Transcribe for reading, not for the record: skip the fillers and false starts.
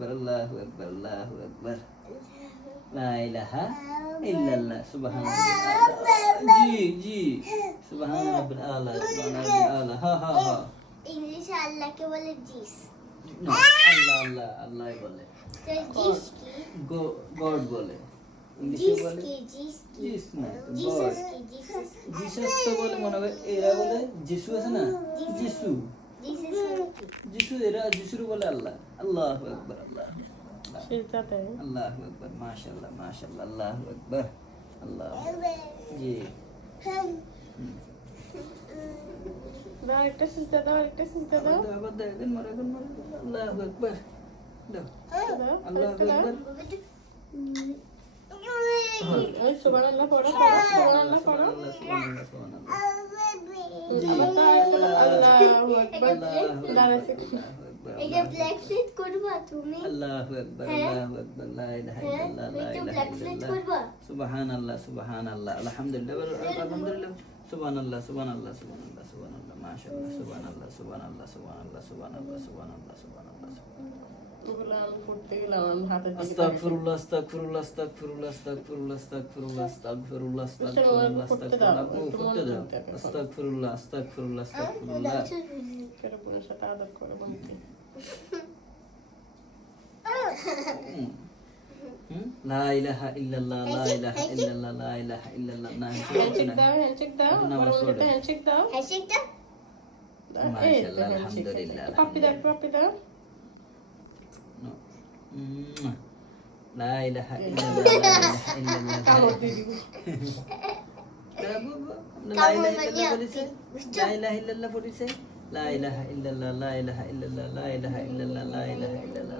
আকবার, আল্লাহু আকবার, আল্লাহু আকবার। লা ইলাহা ইল্লাল্লাহ, সুবহানাল্লাহ। জি সুবহান রাব্বিল আলা, সুবহান রাব্বিল আলা। হ্যাঁ। ইংলিশে আল্লাহকে বলে জিস। না, আল্লাহ আল্লাহই বলে। তো জিস কি? গড বলে। ইংলিশে জিস বলে কি? জিস না, জিসাস গড। কি? জিসাস কি? জিসাস তো বলে মনে হয়, এরা বলে যিশু আছে না, যিশু। যিশু, এরা যিশুর বলে আল্লাহ। আল্লাহু আকবার, আল্লাহু আকবার। সেটাতে আল্লাহু আকবার, মাশাআল্লাহ মাশাআল্লাহ, আল্লাহু আকবার, আল্লাহ। জি দাও, একটা সিজদা দাও, একটা সিজদা দাও। আবার দাও, এখন মারো, আল্লাহু আকবার। দাও, দাও, আল্লাহু আরেকটা দাও। আকবার। ওই সুবহানাল্লাহ পড়ো, সুবহানাল্লাহ পড়ো। সুবহানাল্লাহ, সুবহানাল্লাহ, সুবহানাল্লাহ। আবার তো আরেকটা দাও, আল্লাহু আকবার। দাঁড়াচ্ছি। এটা ব্ল্যাক ফ্লিপ করবা তুমি? আল্লাহু আকবার, আল্লাহু আকবার, লা ইলাহা ইল্লাল্লাহ, লা এটা ইলাহা ব্ল্যাক ফ্লিপ ইল্লাল্লাহ। করবা? সুবহানাল্লাহ, সুবহানাল্লাহ, আলহামদুলিল্লাহ, আলহামদুলিল্লাহ, সুবহানাল্লাহ, সুবহানাল্লাহ, সুবহানাল্লাহ, সুবহানাল্লাহ, মাশাআল্লাহ, সুবহানাল্লাহ, সুবহানাল্লাহ, সুবহানাল্লাহ, সুবহানাল্লাহ, সুবহানাল্লাহ, সুবহানাল্লাহ। ওগুলো আমি করতে গেলাম, আমার হাতের দিকে আস্তাগফিরুল্লাহ, আস্তাগফিরুল্লাহ, আস্তাগফিরুল্লাহ, আস্তাগফিরুল্লাহ, আস্তাগফিরুল্লাহ, আস্তাগফিরুল্লাহ, আস্তাগফিরুল্লাহ, করতে দাও, আস্তাগফিরুল্লাহ। একটু করতে দাও। মনোযোগ দাও। আস্তাগফিরুল্লাহ, আস্তাগফিরুল্লাহ, আস্তাগফিরুল্লাহ। করে বোনের সাথে আদর করে বলতে। লা ইলাহা ইল্লাল্লাহ, লা ইলাহা ইল্লাল্লাহ, লা ইলাহা ইল্লাল্লাহ। না, হ্যান্ডশেক দাও, হ্যান্ডশেক দাও, নামাজ বড় পড়ো। হ্যান্ডশেক দাও। হ্যাশট্যাগটা দাও, এই তো মাশাআল্লাহ, হ্যান্ডশেক। আলহামদুলিল্লাহ, পাপ্পি দাও, পাপ্পি দাও। লা ইলাহা ইল্লাল্লাহ, লা ইলাহা ইল্লাল্লাহ। কামড় দিয়ে দিব। লা ইলাহা ইল্লাল্লাহ বলেছে, লা ইলাহা ইল্লাল্লাহ বলেছে, লা ইলাহা ইল্লাল্লাহ, লা ইলাহা ইল্লাল্লাহ, লা ইলাহা ইল্লাল্লাহ, লা ইলাহা ইল্লাল্লাহ।